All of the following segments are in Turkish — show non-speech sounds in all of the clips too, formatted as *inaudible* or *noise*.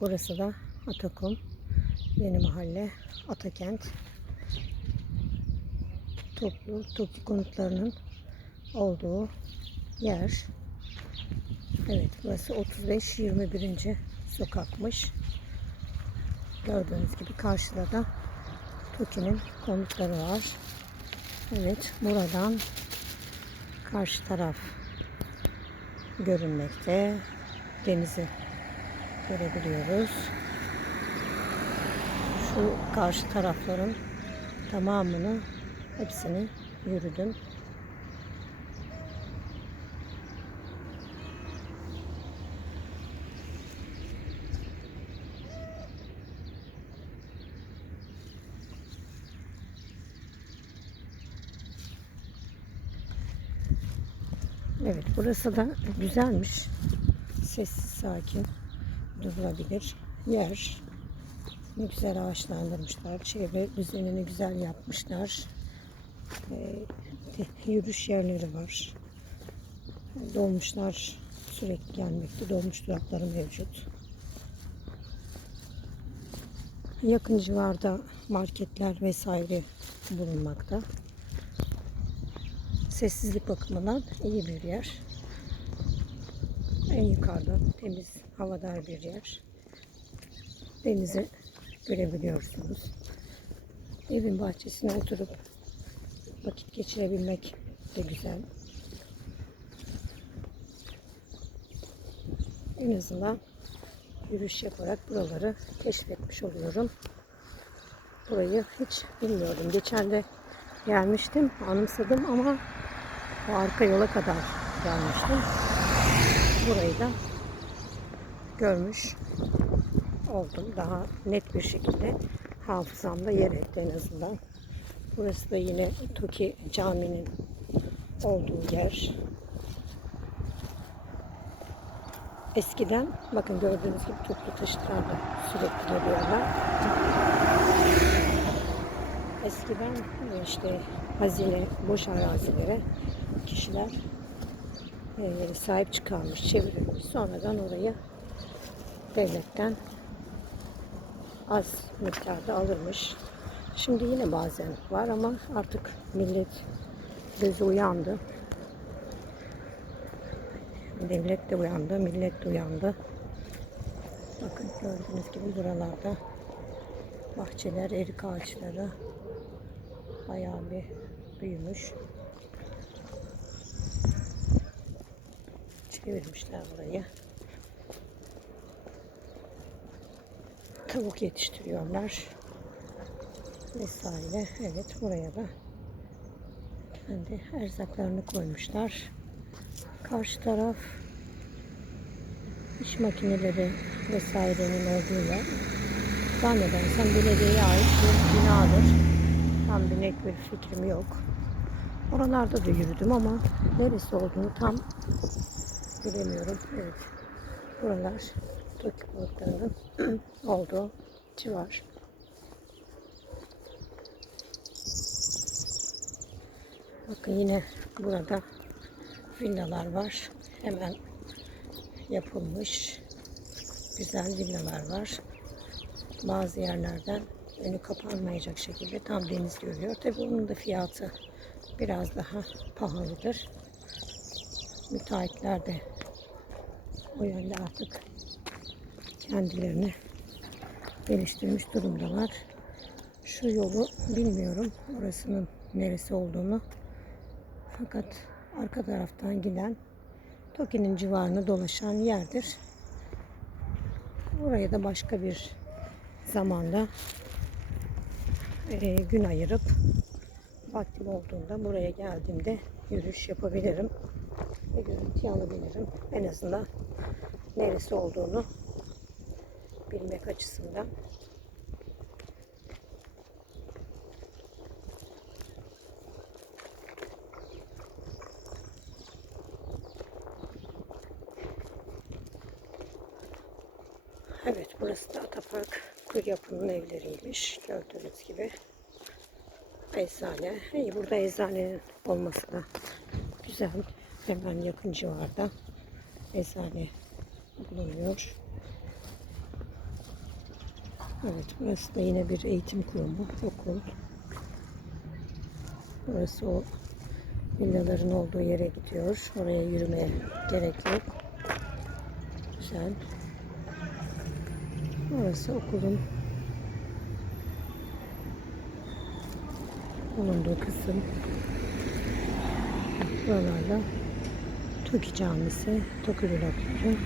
burası da Atakum. Yeni mahalle Atakent. Toplu TOKİ konutlarının olduğu yer. Evet burası 35-21. sokakmış. Gördüğünüz gibi karşıda da TOKİ'nin konutları var. Evet buradan karşı taraf görünmekte. Denizi görebiliyoruz. Şu karşı tarafların tamamını hepsini yürüdüm. Evet burası da güzelmiş. Sessiz sakin durulabilir yer. Ne güzel ağaçlandırmışlar. Çevre düzenini güzel yapmışlar. Ee, yürüyüş yerleri var. Dolmuşlar sürekli gelmekte. Dolmuş durakları mevcut. Yakın civarda marketler vesaire bulunmakta. Sessizlik bakımından iyi bir yer. En yukarıda temiz, havadar bir yer. Denizi görebiliyorsunuz. Evin bahçesine oturup vakit geçirebilmek de güzel. En azından yürüyüş yaparak buraları keşfetmiş oluyorum. Burayı hiç bilmiyordum. Geçen de gelmiştim, anımsadım ama o arka yola kadar gelmiştim. Burayı da görmüş oldum. Daha net bir şekilde hafızamda yer etti en azından. Burası da yine Toki Camii'nin olduğu yer. Eskiden bakın gördüğünüz gibi toplu taşıtlarla sürekli geliyorlar. Eskiden işte hazine, boş arazilere kişiler e, sahip çıkarmış, çevirilmiş. Sonradan orayı devletten az miktarda alırmış. Şimdi yine bazen var ama artık millet gözü uyandı. Devlet de uyandı, millet de uyandı. Bakın gördüğünüz gibi buralarda bahçeler, erik ağaçları bayağı bir büyümüş. Çevirmişler burayı. Tavuk yetiştiriyorlar. Vesaire. Evet buraya da kendi erzaklarını koymuşlar. Karşı taraf iş makineleri vesairenin olduğu yer. Zannedersem belediyeye ait bir binadır. Tam bir net bir fikrim yok. Oralarda da yürüdüm ama neresi olduğunu tam bilemiyorum. Evet. Buralar Türk balıklarının *clears throat* olduğu civar. Bakın yine burada villalar var. Hemen yapılmış güzel villalar var. Bazı yerlerden önü kapanmayacak şekilde tam deniz görüyor. Tabi bunun da fiyatı biraz daha pahalıdır. Müteahhitler de o yönde artık kendilerini geliştirmiş durumdalar. Şu yolu bilmiyorum orasının neresi olduğunu. Fakat arka taraftan giden Toki'nin civarını dolaşan yerdir. Oraya da başka bir zamanda e, gün ayırıp vaktim olduğunda buraya geldiğimde yürüyüş yapabilirim ve görüntü alabilirim. En azından neresi olduğunu bilmek açısından. Evet burası da Atapark Kur Yapı'nın evleriymiş. Gördüğünüz gibi. Eczane. Burada eczanenin olması da güzel. Hemen yakın civarda eczane bulunuyor. Evet burası da yine bir eğitim kurumu, okul. Burası o villaların olduğu yere gidiyor. Oraya yürümeye gerek yok. Güzel. Orası okulun bulunduğu kısım. Buralarda Toki Camisi, Toki Vlogları.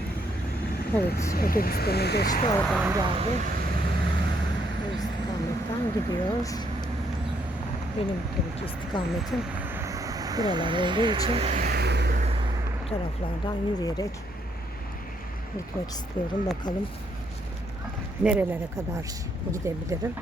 Evet, otobüs beni geçti, oradan geldi. Bu istikametten gidiyor. Benim tabii ki istikametim buralar olduğu için bu taraflardan yürüyerek gitmek istiyorum. Bakalım nerelere kadar gidebilirim.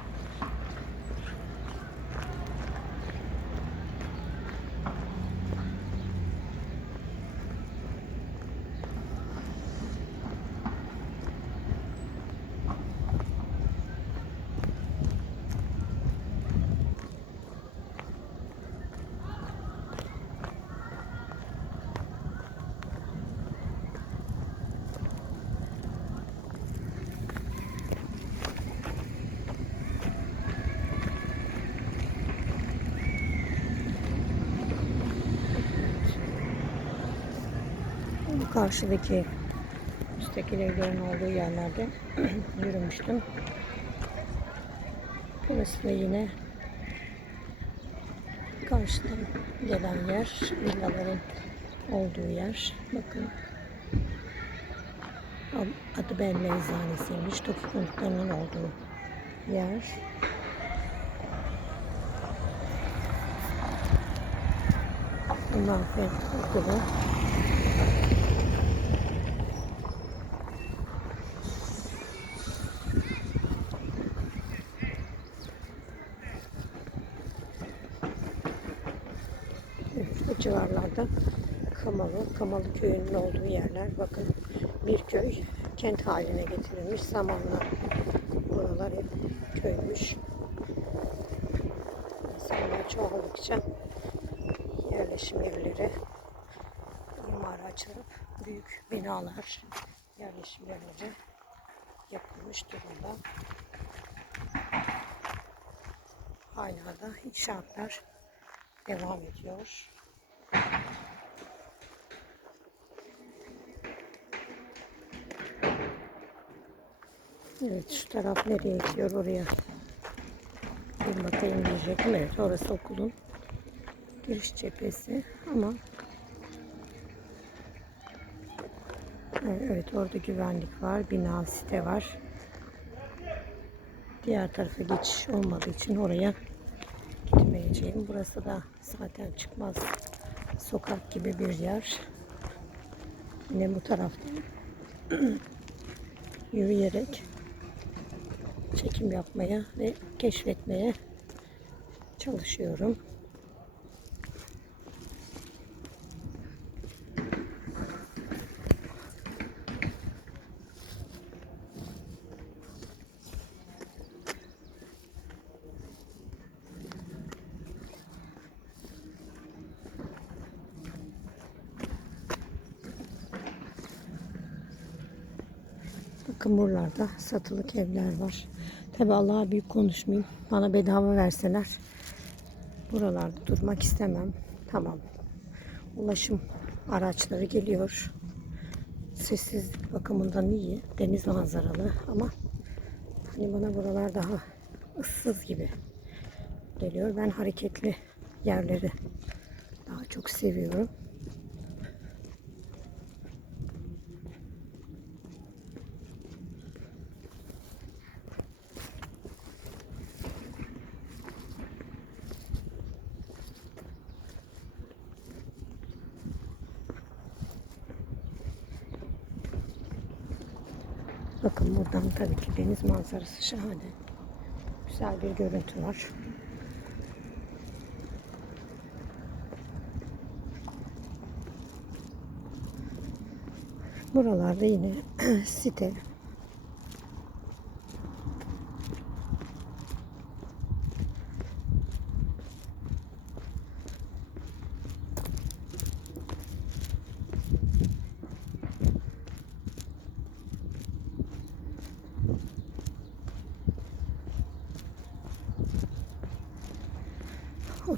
Bu karşıdaki müstakil evlerin olduğu yerlerde *clears throat* yürümüştüm. Burası da yine karşıdan gelen yer, villaların olduğu yer. Bakın adı Ben Meyzanesiymiş. Toki konutlarının olduğu yer. Mahvet okulu. Bu civarlarda Kamalı, Kamalı köyünün olduğu yerler. Bakın bir köy kent haline getirilmiş. Zamanla buralar hep köymüş. İnsanlar çoğaldıkça yerleşim yerleri imara açılıp büyük binalar yerleşim yerleri yapılmış durumda. Hala da inşaatlar devam ediyor. Evet şu taraf nereye gidiyor oraya. Bir bakayım diyecektim. Evet orası okulun giriş cephesi ama Evet orada güvenlik var. Bina site var. Diğer tarafa geçiş olmadığı için oraya gitmeyeceğim. Burası da zaten çıkmaz sokak gibi bir yer. Yine bu tarafta *clears throat* yürüyerek çekim yapmaya ve keşfetmeye çalışıyorum. Bakın buralarda satılık evler var. Tabi Allah'a büyük konuşmayayım. Bana bedava verseler buralarda durmak istemem. Tamam. Ulaşım araçları geliyor. Sessizlik bakımından iyi. Deniz manzaralı ama hani bana buralar daha ıssız gibi geliyor. Ben hareketli yerleri daha çok seviyorum. Bakın buradan tabii ki deniz manzarası şahane. Güzel bir görüntü var. Buralarda yine *clears throat* site.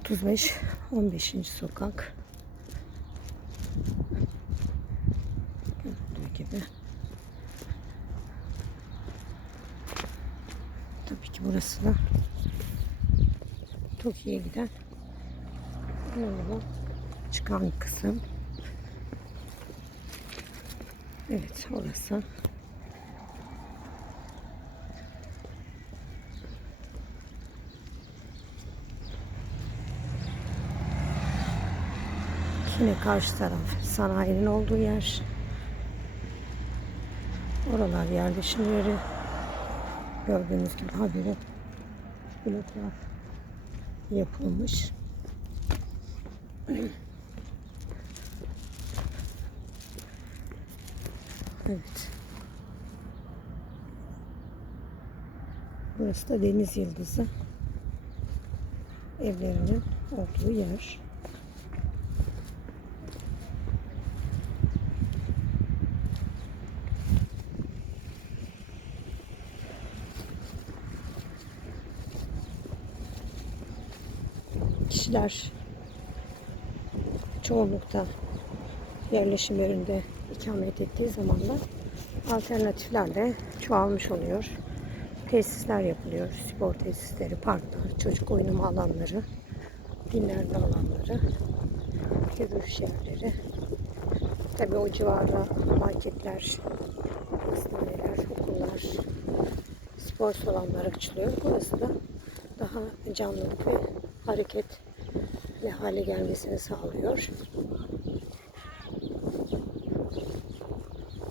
35 15. sokak. Gördüğü gibi. Tabii ki burası da Tokyo'ya giden yola çıkan kısım. Evet orası. Yine karşı taraf sanayinin olduğu yer. Oralar yerleşim yeri. Gördüğünüz gibi habire bloklar yapılmış. Evet. Burası da Deniz Yıldızı. Evlerinin olduğu yer. Kişiler çoğunlukta yerleşim yerinde ikamet ettiği zaman da alternatifler de çoğalmış oluyor. Tesisler yapılıyor. Spor tesisleri, parklar, çocuk oynama alanları, dinlenme alanları, yürüyüş yerleri. Tabii o civarda marketler, hastaneler, okullar, spor salonları açılıyor. Burası da daha canlılık ve hareketli hale gelmesini sağlıyor.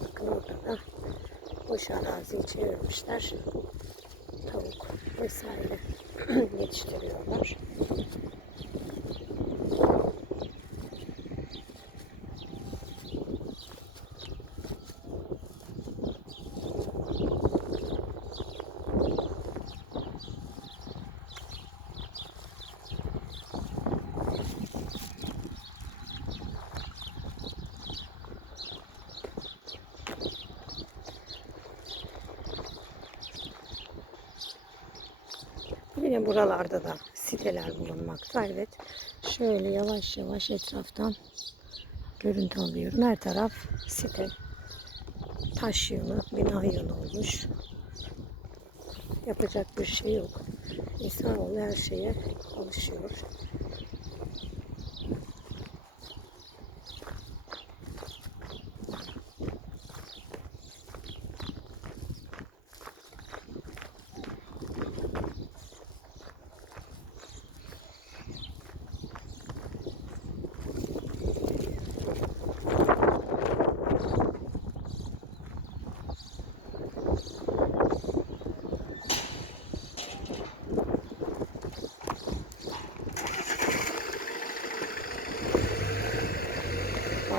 Bakın orada da boş araziyi çevirmişler. Tavuk vesaire *clears throat* yetiştiriyorlar. Yine buralarda da siteler bulunmakta. Evet. Şöyle yavaş yavaş etraftan görüntü alıyorum. Her taraf site. Taş yığını, bina yığını olmuş. Yapacak bir şey yok. İnsanoğlu her şeye alışıyor.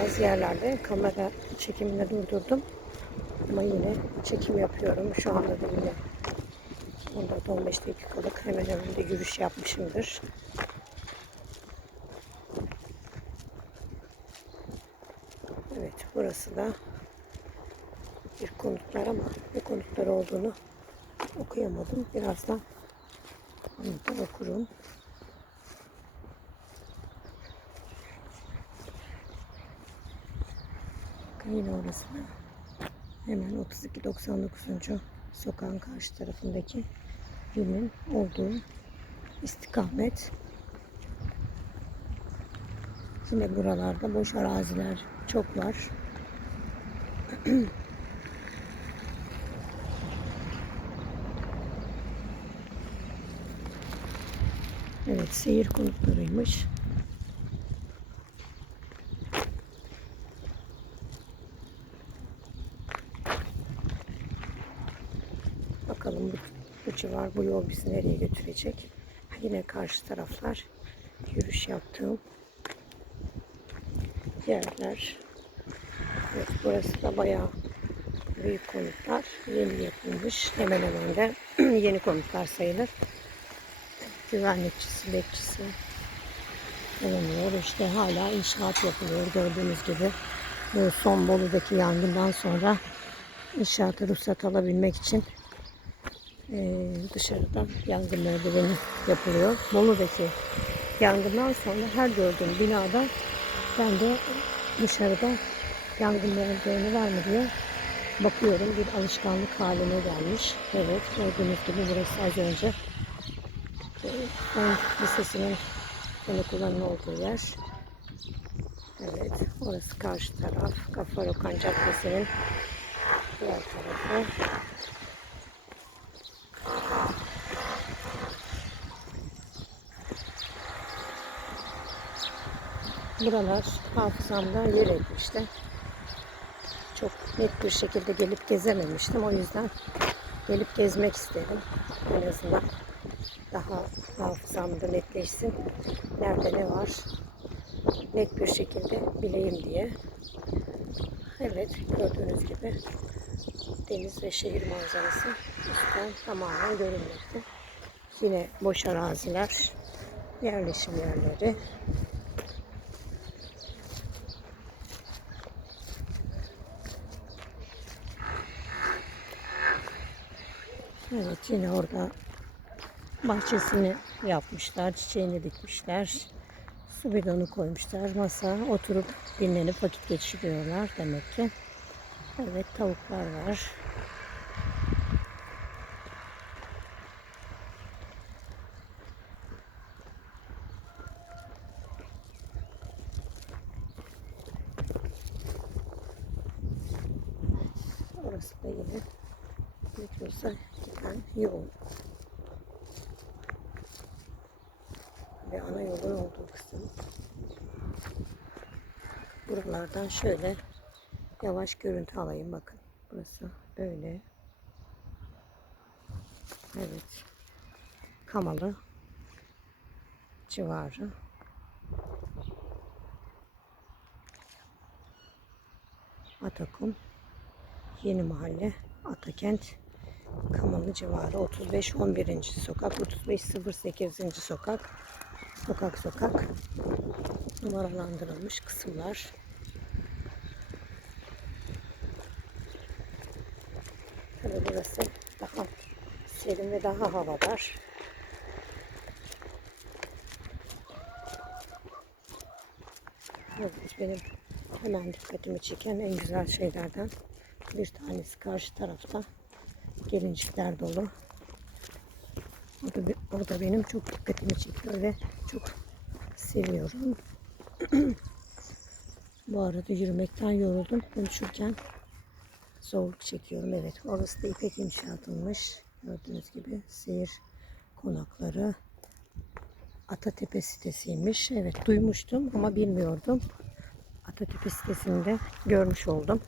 Bazı yerlerde kamera çekimini durdurdum. Ama yine çekim yapıyorum. Şu anda da yine 14-15 dakikalık hemen hemen de yürüyüş yapmışımdır. Evet burası da bir konutlar ama ne konutlar olduğunu okuyamadım. Birazdan onu da okurum. Yine orası da hemen 32-99. sokağın karşı tarafındaki yolun olduğu istikamet. Yine buralarda boş araziler çok var. *clears throat* evet seyir konutlarıymış. Bakalım bu, bu civar bu yol bizi nereye götürecek. Yine karşı taraflar yürüyüş yaptığım yerler. Evet burası da bayağı büyük konutlar. Yeni yapılmış. Hemen hemen de *clears throat* yeni konutlar sayılır. Güvenlikçisi, bekçisi bulunuyor. İşte hala inşaat yapılıyor gördüğünüz gibi. Bu son Bolu'daki yangından sonra inşaata ruhsat alabilmek için e, dışarıdan yangın merdiveni yapılıyor. Bolu'daki yangından sonra her gördüğüm binada ben de dışarıda yangın merdiveni var mı diye bakıyorum. Bir alışkanlık haline gelmiş. Evet gördüğünüz gibi burası az önce e, Fen Lisesi'nin fen okullarının olduğu yer. Evet orası karşı taraf. Kafarokan Caddesi'nin diğer tarafı. Buralar hafızamda yer etmişti. Çok net bir şekilde gelip gezememiştim. O yüzden gelip gezmek istedim. En azından daha hafızamda netleşsin. Nerede ne var net bir şekilde bileyim diye. Evet gördüğünüz gibi deniz ve şehir manzarası üstten tamamen görünmekte. Yine boş araziler, yerleşim yerleri. Evet yine orada bahçesini yapmışlar, çiçeğini dikmişler. Su bidonu koymuşlar, masa oturup dinlenip vakit geçiriyorlar demek ki. Evet tavuklar var. Orası da yine Mikros'a giden yol. Ve ana yolun olduğu kısım. Buralardan şöyle yavaş görüntü alayım bakın. Burası böyle. Evet. Kamalı civarı. Atakum Yeni Mahalle Atakent Kamalı civarı 35 11. sokak 35 08. sokak sokak sokak numaralandırılmış kısımlar. Tabii burası daha serin ve daha havadar. Evet benim hemen dikkatimi çeken en güzel şeylerden bir tanesi karşı tarafta gelincikler dolu. O da, o da benim çok dikkatimi çekiyor ve çok seviyorum. *clears throat* Bu arada yürümekten yoruldum. Konuşurken zorluk çekiyorum. Evet orası da ipek inşaatılmış. Gördüğünüz gibi seyir konakları. Atatepe sitesiymiş. Evet duymuştum ama bilmiyordum. Atatepe sitesinde görmüş oldum.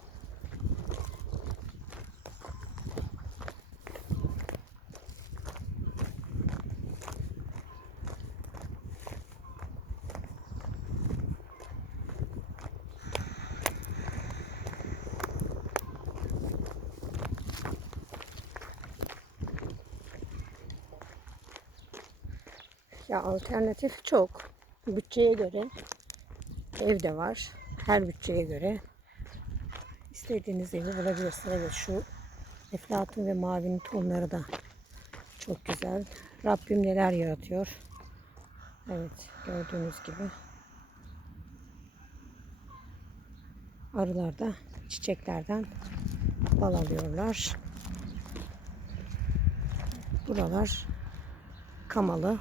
Ya alternatif çok. Bütçeye göre ev de var. Her bütçeye göre istediğiniz evi bulabilirsiniz. Evet şu eflatun ve mavinin tonları da çok güzel. Rabbim neler yaratıyor. Evet gördüğünüz gibi. Arılar da çiçeklerden bal alıyorlar. Buralar kamalı.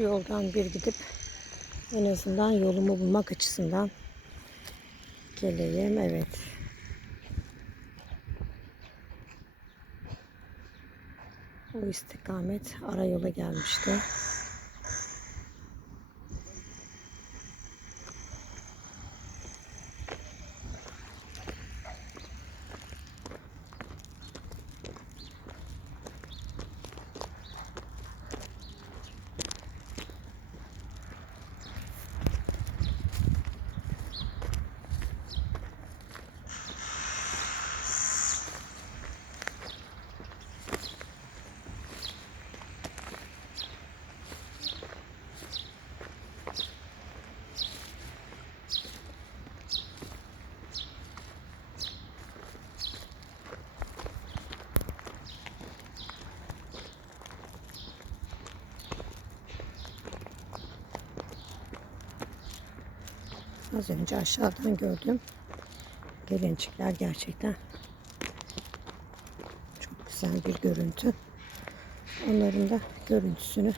Şu yoldan bir gidip en azından yolumu bulmak açısından geleyim. Evet. O istikamet ara yola gelmişti. Az önce aşağıdan gördüm. Gelincikler gerçekten çok güzel bir görüntü. Onların da görüntüsünü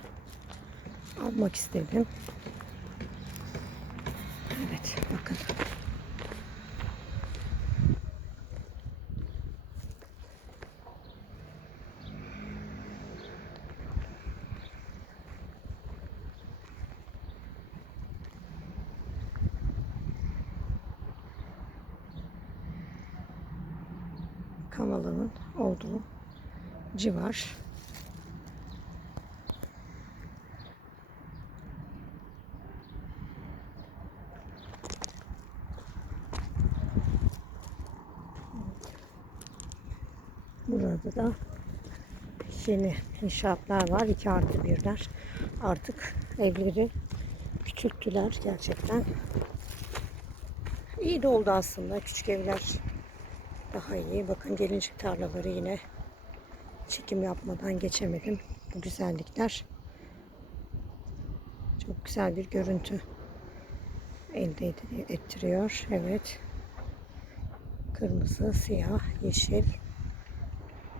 almak istedim. Evet bakın. Kamala'nın olduğu civar. Burada da yeni inşaatlar var. 2 artı birler. Artık evleri küçülttüler gerçekten. İyi de oldu aslında. Küçük evler daha iyi. Bakın gelincik tarlaları yine çekim yapmadan geçemedim. Bu güzellikler çok güzel bir görüntü elde ettiriyor. Evet. Kırmızı, siyah, yeşil,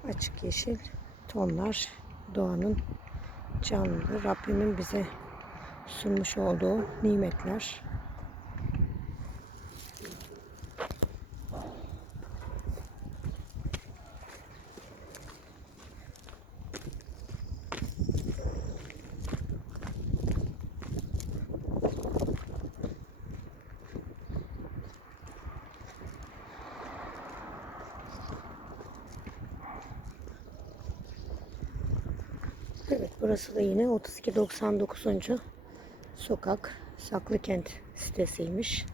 açık yeşil tonlar doğanın canlı Rabbimin bize sunmuş olduğu nimetler. Evet burası da yine 3299. sokak Saklıkent sitesiymiş.